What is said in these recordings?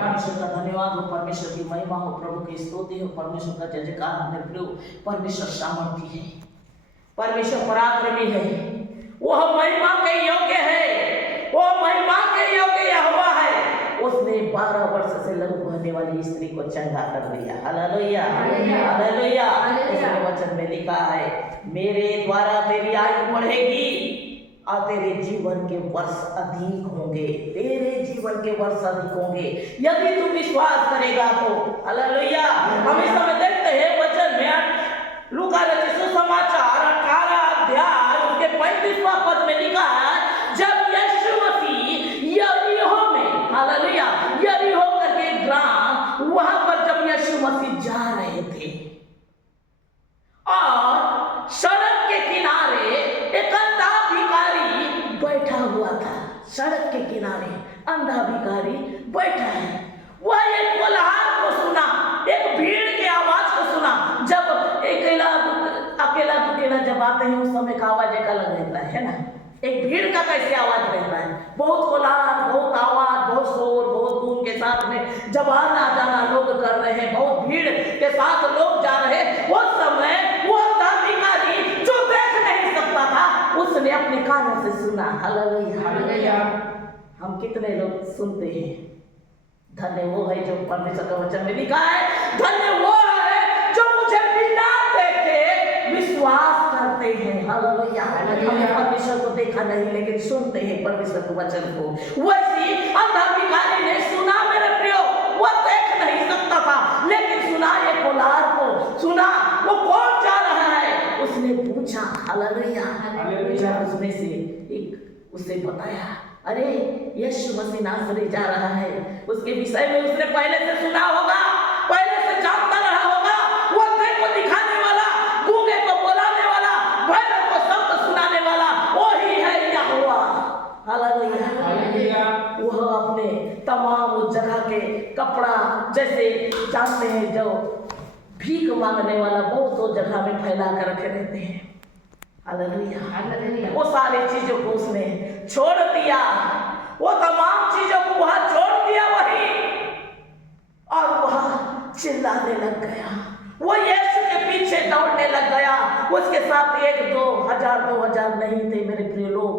परमेश्वर का धन्यवाद हो, परमेश्वर की महिमा हो, प्रभु की स्तुति हो, परमेश्वर का जय जयकार हो। मेरे प्रभु, परमेश्वर सामर्थी है, परमेश्वर पराक्रमी है, वह महिमा के योग्य है, वो महिमा के योग्य यहोवा है। उसने 12 वर्ष से लहू बहने वाली स्त्री को चंगा कर दिया। Hallelujah, hallelujah. उसने वचन में लिखा है, मेरे द्वारा तेरी आयु बढ़ेगी और तेरे जीवन के वर्ष अधिक होंगे, तेरे जीवन के वर्ष अधिक होंगे यदि तू विश्वास करेगा तो। हालेलुया। हम इस समय देखते हैं वचन में लूका रचित सुसमाचार 18 अध्याय उसके 35वां पद में लिखा है, जब यीशु मसीह यरीहो में, हालेलुया, यरीहो करके ग्राम, वहां पर जब यीशु मसीह जा रहे थे और सड़क के किनारे एक अंधा भिखारी बैठा हुआ था। सड़क के किनारे अंधा भिखारी बैठा है। वह एक कोलाहल को सुना, एक भीड़ की आवाज को सुना। जब अकेला दुकेला जब आते हैं उस समय का आवाज एक अलग रहता है ना। एक भीड़ का कैसे आवाज रहता है, बहुत कोलाहल, बहुत आवाज, बहुत शोर, बहुत धूम के साथ में जब आना जाना लोग कर रहे हैं, बहुत भीड़ के साथ लोग जा रहे हैं। उस समय वो भिखारी जो देख नहीं सकता था, उसने अपने कानों से सुना। हालेलुया। हम कितने लोग सुनते हैं, धन्य वो है जो परमेश्वर का वचन में लिखा है, धन्य वो है जो मुझे बिना देखे विश्वास करते हैं। हालेलुया। हमने परमेश्वर को देखा नहीं लेकिन सुनते हैं परमेश्वर के वचन को। वैसी अंधा भिखारी ने सुना मेरे प्रियो, वो देख नहीं सकता था लेकिन सुना ये कोलाहल को, सुना वो कौन जा रहा है, उसने पूछा। हालेलुया। उसमें से एक उससे बताया, अरे यीशु मसीह नासरी जा रहा है। उसके विषय में उसने पहले से सुना होगा, पहले से जानता रहा होगा। वो अंधे को दिखाने वाला, गूंगे को बुलाने वाला, बहरे को शब्द सुनाने वाला वही है यहोवा। हालेलुया। वह अपने तमाम उस जगह के कपड़ा, जैसे जानते हैं जो भीख मांगने वाला बहुत जगह में फैला कर रखे रहते हैं। हालेलुया। वो सारी चीजों को उसने छोड़ दिया, वो तमाम चीजों को वहां छोड़ दिया वही, और वहां चिल्लाने लग गया। वो यीशु के पीछे दौड़ने लग गया। उसके साथ 1-2 हजार नहीं थे मेरे प्रिय लोग,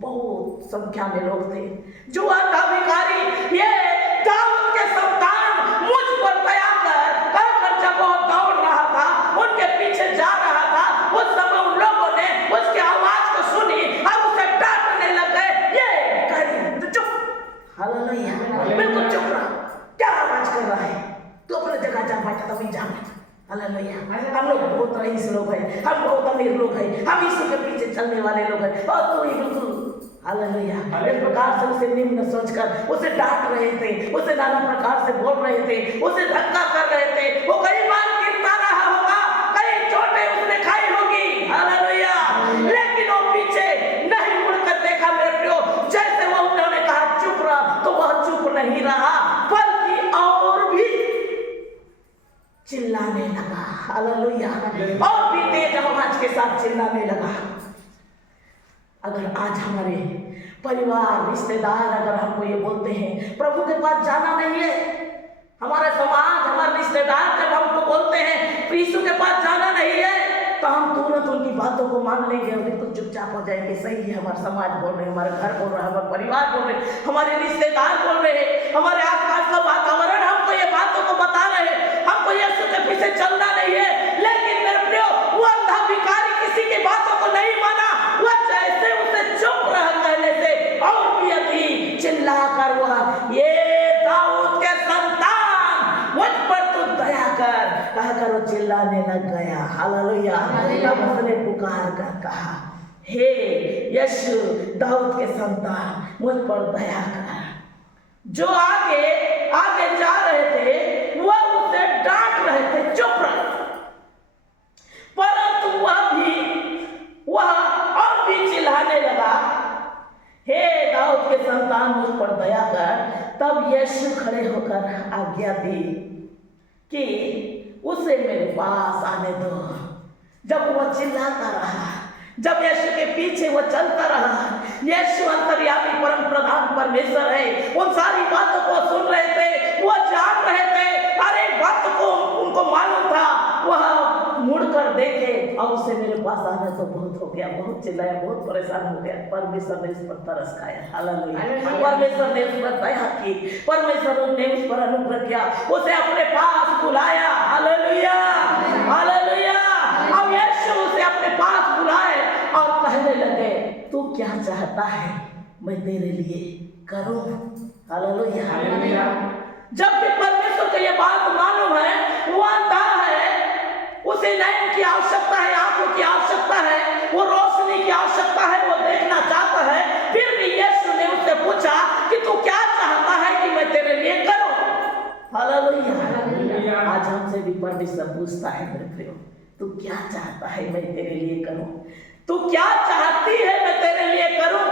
बहुत संख्या में लोग थे। जो अंधा भिखारी, ये दाऊद के संतान, मुझ पर दया कर जब वो दौड़ रहा था, उनके पीछे जा रहा था, उस समय उन लोगों ने उसकी आवाज को सुनी और उसे डांटने लग गए। ये भिखारी तो चुप, हालेलुया, बिल्कुल चुप रहा, क्या आवाज कर रहा है, तू अपनी जगह जा बैठा, तभी जा बैठा। हालेलुया। हम लोग बहुत रईस लोग हैं, हम बहुत अमीर लोग हैं, हम यीशु के पीछे चलने वाले लोग हैं, और तू ही बिल्कुल, हालेलुया, इस प्रकार से उसे निम्न सोचकर उसे डांट रहे थे, उसे नाना प्रकार से बोल रहे थे, उसे धक्का कर रहे थे। वो कई बार गिरता रहा होगा, कई चोटें उसने खाई होगी। हालेलुया। लेकिन वो पीछे नहीं मुड़कर देखा मेरे प्रियो। जैसे वो उन्होंने कहा चुप रहा, तो वह चुप नहीं रहा, बल्कि और भी चिल्लाने लगा। हालेलुया। और भी तेज आवाज के साथ चिल्लाने लगा। अगर आज हमारे परिवार, रिश्तेदार अगर हमको ये बोलते हैं प्रभु के पास जाना नहीं है, हमारा समाज, हमारे रिश्तेदार जब हमको बोलते हैं यीशु के पास जाना नहीं है, तो हम तुरंत उनकी बातों को मान लेंगे और बिल्कुल चुपचाप हो जाएंगे। सही है, हमारा समाज बोल रहे हैं, हमारे घर बोल रहा है, हमारे परिवार बोल रहे हैं, हमारे रिश्तेदार बोल रहे हैं, हमारे आसपास का वातावरण हमको ये बातों को बता रहे हैं, हमको यीशु के पीछे चलना नहीं है। लेकिन मेरे प्रियो, वो अंधा भिखारी किसी की बातों को नहीं माना। वो जैसे उसे चुप रह कहने से और भी अधिक चिल्लाकर वह, ये दाऊद के संतान, मुझ पर तू दया कर, कहकर वो चिल्लाने लग गया। हालेलुया। तब उसने पुकार कर कहा, हे यीशु दाऊद के संतान, मुझ पर दया कर। जो आगे आगे जा रहे थे वह उसे डांट रहे थे, चुप रहे, परंतु वह और भी चिल्लाने लगा, हे दाऊद के संतान, मुझ पर दया कर। तब यीशु खड़े होकर आज्ञा दी कि उसे मेरे पास आने दो। जब वह चिल्लाता रहा, जब यीशु के पीछे वो चलता रहा, यीशु अंतर्यामी परम प्रधान परमेश्वर है, उन सारी बातों को सुन रहे थे। वो तो बहुत हो गया, बहुत चिल्लाया, बहुत परेशान हो गया। परमेश्वर ने उस पर तरस खाया। हालेलुया। परमेश्वर ने उस पर दया की, परमेश्वर ने उस पर अनुग्रह किया, उसे अपने पास बुलाया। Hallelujah, hallelujah. अब यीशु उसे अपने पास बुलाए और कहने लगे, तू क्या चाहता है मैं तेरे लिए करूं? Hallelujah, hallelujah. जबकि परमेश्वर को यह बात मालूम है, वो अंधा है, उसे नयन की आवश्यकता है, आंखों की आवश्यकता है, वो रोशनी की आवश्यकता है, वो देखना चाहता है। फिर भी यीशु ने उससे पूछा कि तू क्या चाहता है कि मैं तेरे लिए करूं? हालेलुया। आज हमसे भी परमेश्वर पूछता है, मेरे प्रियो, तू क्या चाहता है मैं तेरे लिए करूं? तू क्या चाहती है मैं तेरे लिए करूं?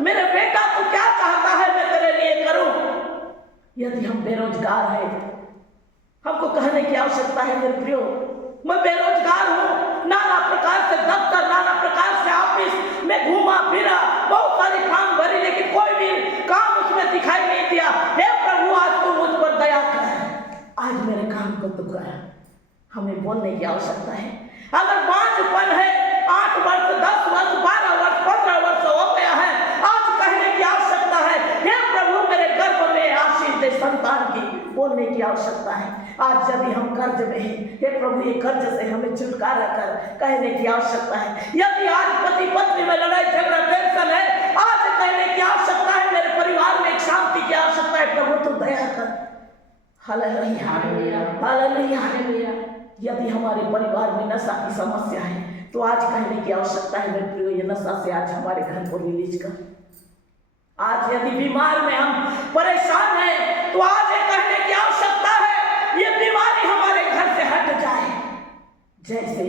मेरे बेटा, तू क्या चाहता है मैं तेरे लिए करूं? यदि हम बेरोजगार हैं, हमको कहने की आवश्यकता है, मेरे प्रियो, मैं बेरोजगार हूँ, नाना प्रकार से दफ्तर, नाना प्रकार से ऑफिस में घूमा फिरा, बहुत सारी फॉर्म भरी, लेकिन कोई भी काम उसमें दिखाई नहीं दिया। हे प्रभु, आज तू मुझ पर दया कर, आज मेरे काम को तू कर। हमें बोलने की आवश्यकता है। अगर बांझपन है, 8 वर्ष, 10 वर्ष, 12 वर्ष, 15 वर्ष हो गया है, आज कहने की आवश्यकता है, हे प्रभु मेरे गर्भ में आशीष दे संतान की, बोलने की आवश्यकता है। आज यदि हम कर्ज में हैं, हे प्रभु ये कर्ज से हमें छुटकारा कर, कहने की आवश्यकता है। यदि आज पति पत्नी में लड़ाई झगड़ा टेंशन है, आज कहने की आवश्यकता है। मेरे परिवार में एक शांति की आवश्यकता है, प्रभु तू दया कर। Hallelujah, hallelujah, hallelujah. यदि हमारे परिवार में नशा की समस्या है, तो आज कहने की आवश्यकता है, मेरे प्रियो, ये नशा से आज हमारे घर को रिलीज कर। आज यदि बीमार में हम परेशान हैं, तो आज ये कहने की आवश्यकता है, ये बीमारी हमारे घर से हट जाए। जैसे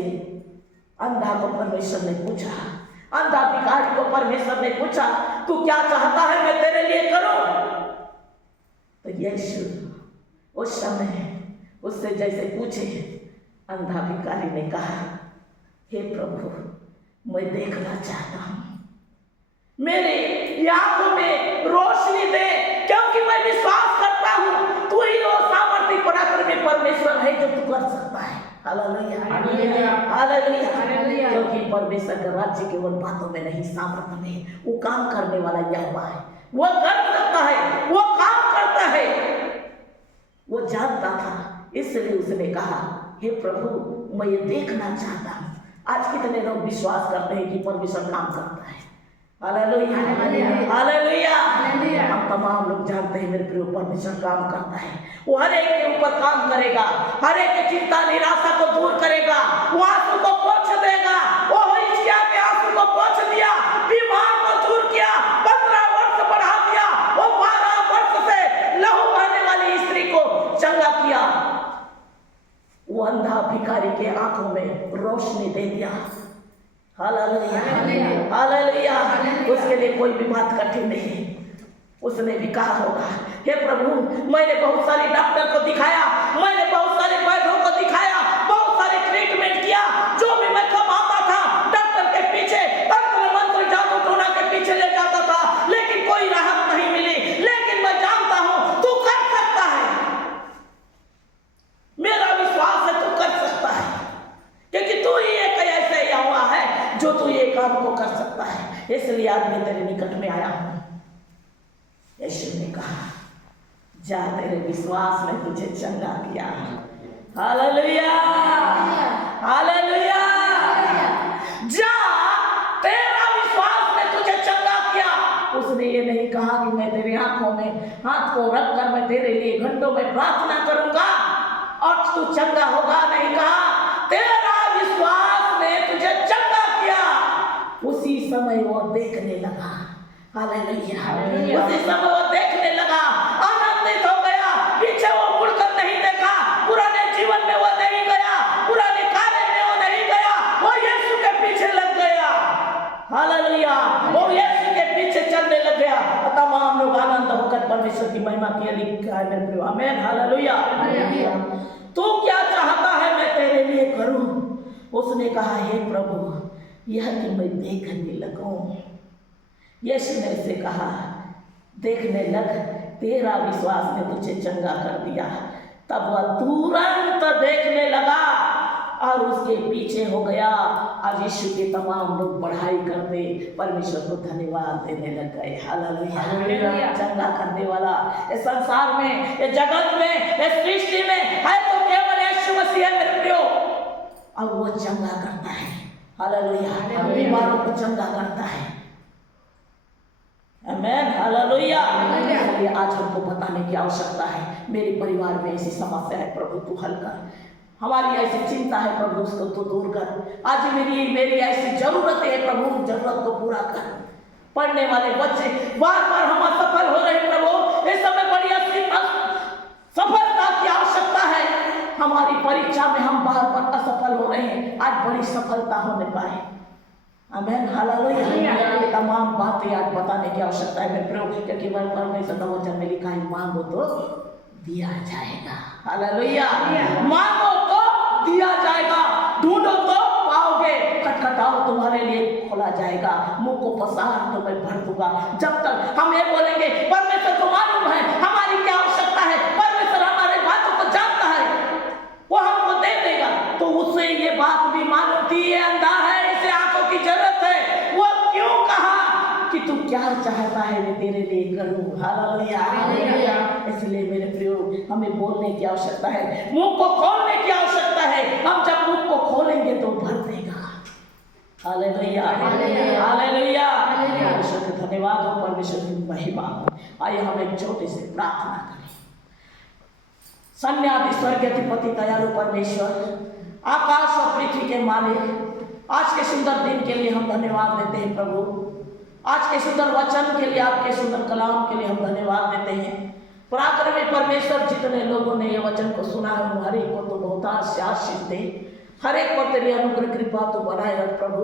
अंधा को परमेश्वर ने पूछा, अंधा भिखारी को परमेश्वर ने पूछा, तू क्या चाहता है मैं तेरे लिए करूं? तो यीशु उस समय उससे जैसे पूछे, अंधा भिखारी ने कहा, हे प्रभु मैं देखना चाहता हूं, मेरे आंखों में रोशनी दे, क्योंकि मैं विश्वास करता हूं तू ही वो सामर्थ्य पराक्रमी परमेश्वर है जो तू कर सकता है। Hallelujah, hallelujah, hallelujah. क्योंकि परमेश्वर का राज्य केवल बातों में नहीं, सामर्थ्य में, वो काम करने वाला यहोवा है, वो कर सकता है, वो काम करता है। वो जानता था, इसलिए उसने कहा, हे प्रभु मैं ये देखना चाहता हूं। आज कितने लोग विश्वास करते हैं कि परमेश्वर काम करता है। Hallelujah, hallelujah. हम तमाम लोग जानते हैं, मेरे प्रिय, परमेश्वर काम करता है। वो हर एक के ऊपर काम करेगा, हर एक की चिंता निराशा को दूर करेगा, वो आंसू को पोंछ देगा। वो हिचकिया के आंसू को पोंछ दिया, बीमार को दूर किया, 15 वर्ष बढ़ा दिया, वो 12 वर्ष से लहू बहने वाली स्त्री को चंगा किया, वो अंधा भिखारी के आंखों में रोशनी दे दिया। Hallelujah, hallelujah. उसके लिए कोई भी बात कठिन नहीं। उसने भी कहा होगा, हे प्रभु मैंने बहुत सारे डॉक्टर को दिखाया, मैंने बहुत सारे वैद्यों को दिखाया, बहुत सारे ट्रीटमेंट किया, जो भी मैं कमाता था डॉक्टर के पीछे, तंत्र मंत्र जादू टोना के पीछे ले जाता था, लेकिन कोई राहत नहीं मिली। लेकिन मैं जानता हूं तू कर सकता है, मेरा विश्वास है तू कर सकता है, क्योंकि तू ही एक ऐसे यहोवा है जो तू ये काम को कर सकता है। इसलिए आज मैं तेरे निकट में आया हूं। यीशु ने कहा, जा तेरे विश्वास ने तुझे चंगा किया। Hallelujah, hallelujah. जा तेरा विश्वास ने तुझे चंगा किया। उसने ये नहीं कहा कि मैं तेरी आंखों में हाथ को रखकर मैं तेरे लिए घंटों में प्रार्थना करूंगा और तू चंगा होगा, नहीं कहा, तेरा विश्वास ने तुझे चंगा किया। उसी समय वो देखने लगा। हालेलुया, उसी समय वो देखने लगा, आनंदित हो गया। पीछे वो मुड़कर नहीं देखा, पुराने जीवन में वो नहीं गया, पुराने कार्य में वो नहीं गया, वो यीशु के पीछे लग गया। हालेलुया, वो यीशु के पीछे चलने लग गया। तमाम लोग आनंद होकर परमेश्वर की महिमा किए, लिखा है मेरे प्रिय। आमीन, हालेलुया। तू क्या चाहता है मैं तेरे लिए करूं? उसने कहा, हे प्रभु यह कि मैं देखने लगूं। यीशु ने उसे कहा, देखने लग, तेरा विश्वास ने तुझे चंगा कर दिया। तब वह तुरंत देखने लगा और उसके पीछे हो गया। आज यीशु के तमाम लोग बढ़ाई करते परमेश्वर को धन्यवाद देने लग गए। हालेलुया। चंगा करने वाला इस संसार में, इस जगत में, इस सृष्टि में है तो केवल यीशु मसीह है मेरे प्रियो। और वो चंगा करता है। हालेलुया। बीमारों को चंगा करता है। आमेन। हालेलुया। इसलिए आज हमको बताने की आवश्यकता है, मेरे परिवार में ऐसी समस्या है प्रभु तू हल कर, हमारी ऐसी चिंता है प्रभु उसको तू दूर कर, आज मेरी ऐसी जरूरत है प्रभु जरूरत को पूरा कर। पढ़ने वाले बच्चे बार बार हम असफल हो रहे प्रभु, इस समय बड़ी सफलता की आवश्यकता है। हमारी परीक्षा में हम बार बार असफल हो रहे हैं, आज बड़ी सफलता होने पाए। आमेन। हालेलुया। तमाम बातें आज बताने की आवश्यकता है मेरे प्रभु, क्योंकि परमेश्वर का वचन में लिखा है मांगो तो दिया जाएगा। हालेलुया। मांगो तो दिया जाएगा, ढूंढो तो पाओगे, खटखटाओ तुम्हारे लिए खोला जाएगा, मुंह को पसार तो मैं भर दूंगा। जब तक हम ये बोलेंगे परमेश्वर को मालूम है हमारी क्या आवश्यकता है, परमेश्वर हमारे बातों को जानता है, वो हमको दे देगा, तो उससे ये बात भी मालूम थी ये अंधा है, इसे आंखों की जरूरत है, वो क्यों कहा कि तू क्या चाहता है मैं तेरे लिए करूं। हालेलुया। इसलिए मेरे प्रियो हमें बोलने की आवश्यकता है, मुंह को खोलने की आवश्यकता है। हम जब मुंह को खोलेंगे तो भर देगा। हालेलुया। हालेलुया। परमेश्वर का धन्यवाद हो, परमेश्वर की महिमा हो। आइए हम एक छोटे से प्रार्थना करें। सन्यादि स्वर्ग अधिपति दयालु परमेश्वर, आकाश और पृथ्वी के मालिक, आज के सुंदर दिन के लिए हम धन्यवाद देते हैं प्रभु। आज के सुंदर वचन के लिए, आपके सुंदर कलाम के लिए हम धन्यवाद देते हैं। पराक्रमी परमेश्वर, जितने लोगों ने ये वचन को सुना है हर एक को तो बहुत आशीष दे, हर एक पर तेरी अनुग्रह कृपा तो बनाए रख प्रभु।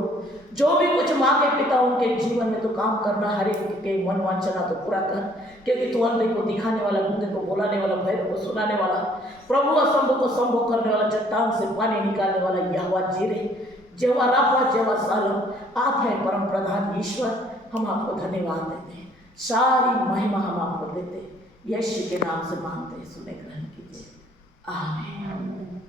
जो भी कुछ मांगे पिता उनके जीवन में तो काम करना, हर एक के मन वांछना तो पूरा कर, क्योंकि तू अंधे को दिखाने वाला, गूंगे को बोलाने वाला, बहरे को सुनाने वाला प्रभु, असंभव को संभव करने वाला, चट्टान से पानी निकालने वाला यहोवा जीरे, जेवा राफा, जेवा सालम, आप हैं परम प्रधान ईश्वर। हम आपको धन्यवाद देते हैं, सारी महिमा हम आपको देते हैं। यीशु के नाम से मांगते हैं, सुने ग्रहण कीजिए। आमीन।